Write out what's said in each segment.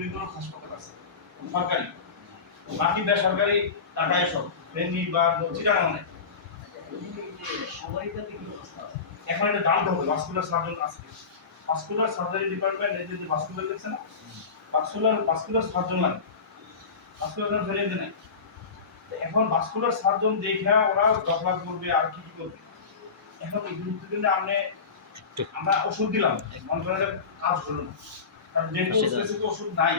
দুইগুলো হাসপাতাল আছে, সরকারি। বাকি বেসরকারি টাকায় সব ফেনী বা চিটাগাং আছে? এখন এটা জানতে হবে ভাস্কুলার সার্জন আছে। ভাস্কুলার সার্জারি ডিপার্টমেন্ট এই যে ভাস্কুলার দেখছে না? ভাস্কুলার ভাস্কুলার সার্জন লাগে। ভাস্কুলার ভেরিয়েন্ট নেই। তো এখন ভাস্কুলার সার্জন দেখে ওরা ডকলার করবে, আর কি কি করবে। এখন এই গুরুত্বপূর্ণ আপনি আমরা ওষুধ দিলাম মনে করেন যে কাজ হলো না। কারণ যেহেতু স্পেসিফিক ওষুধ নাই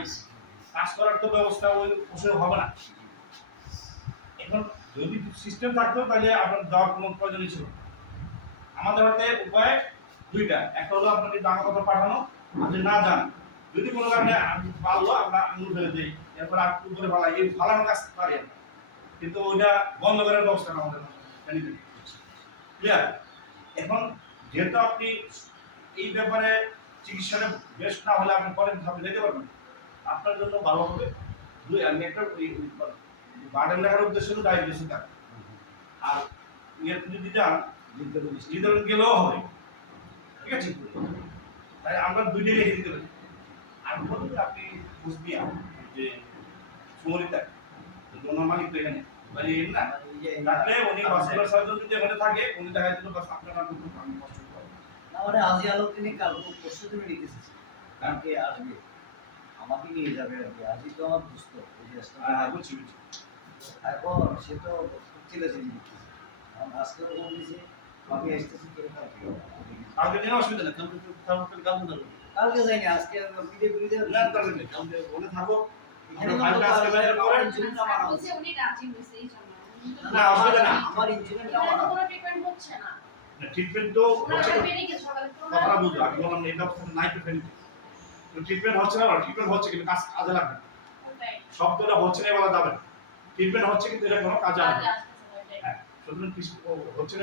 কাজ করার তো ব্যবস্থা ওই ওষুধ হবে না। এখন যদি সিস্টেম থাকতো তাহলে আপনার দেওয়ার কোনো প্রয়োজনই ছিল আমাদের হাতে উপায় দুইটা। একটা হলো আপনাকে জামা কথা পাঠানো যদি না যান। যদি কোনো কারণে পারল আমরা আঙুল ফেলে দিই। এরপর আর উপরে ফালাই এই ফালানো কাজ পারি কিন্তু ওইটা বন্ধ করার ব্যবস্থা না আমাদের ক্লিয়ার এখন যেহেতু আপনি এই ব্যাপারে চিকিৎসাটা বেশ না হলে আপনি পরে ভাবে যেতে পারবেন। আপনার জন্য ভালো হবে। দুই আমি একটা বার্ডেন লেখার উদ্দেশ্য হলো ডায়াবেটিস আর ইয়েতে যদি যান নির্ধারণ গেলেও হবে। ঠিক আছে? তাই আমরা দুইটাই রেখে দিতে পারি। আর বলুন আপনি বুঝবিয়া যে সুমরিতা ওনার মালিক তো এখানে। মানে না ডাকলে উনি ভাস্কুলার সার্জন যদি এখানে থাকে উনি দেখা যেত বাস আপনার কষ্ট মানে আজি আলো তিনি কাল পরশু দিনে লিখেছে কালকে আসবে আমাকে নিয়ে যাবে আর কি আজই তো আমার দুস্থ হ্যাঁ হ্যাঁ রাস্তাটা। বুঝছি বুঝছি। এখন সে তো চিলেছিল এখন আজকে ওরকম দিয়েছে আমি আসতেছি কালকে কালকে নিয়ে অসুবিধা নেই কালকে কালকে কালকে যাব কালকে যাইনি আজকে না কালকে ওখানে থাকো। আজকে না, অসুবিধা না। আমার এখানে কোনো ট্রিটমেন্ট হচ্ছে না। ট্রিটমেন্ট তো হচ্ছে না। বেরিয়ে গেছে সকালে তো কথাটা বুঝলো আমি বললাম এই ব্যবস্থা নাই তো ফেলি ট্রিটমেন্ট হচ্ছে না ট্রিটমেন্ট হচ্ছে কিন্তু কাজ কাজে লাগবে। শব্দটা হচ্ছে না বলা যাবে ট্রিটমেন্ট হচ্ছে কিন্তু এটা কোনো কাজে আসবে। হ্যাঁ হচ্ছে না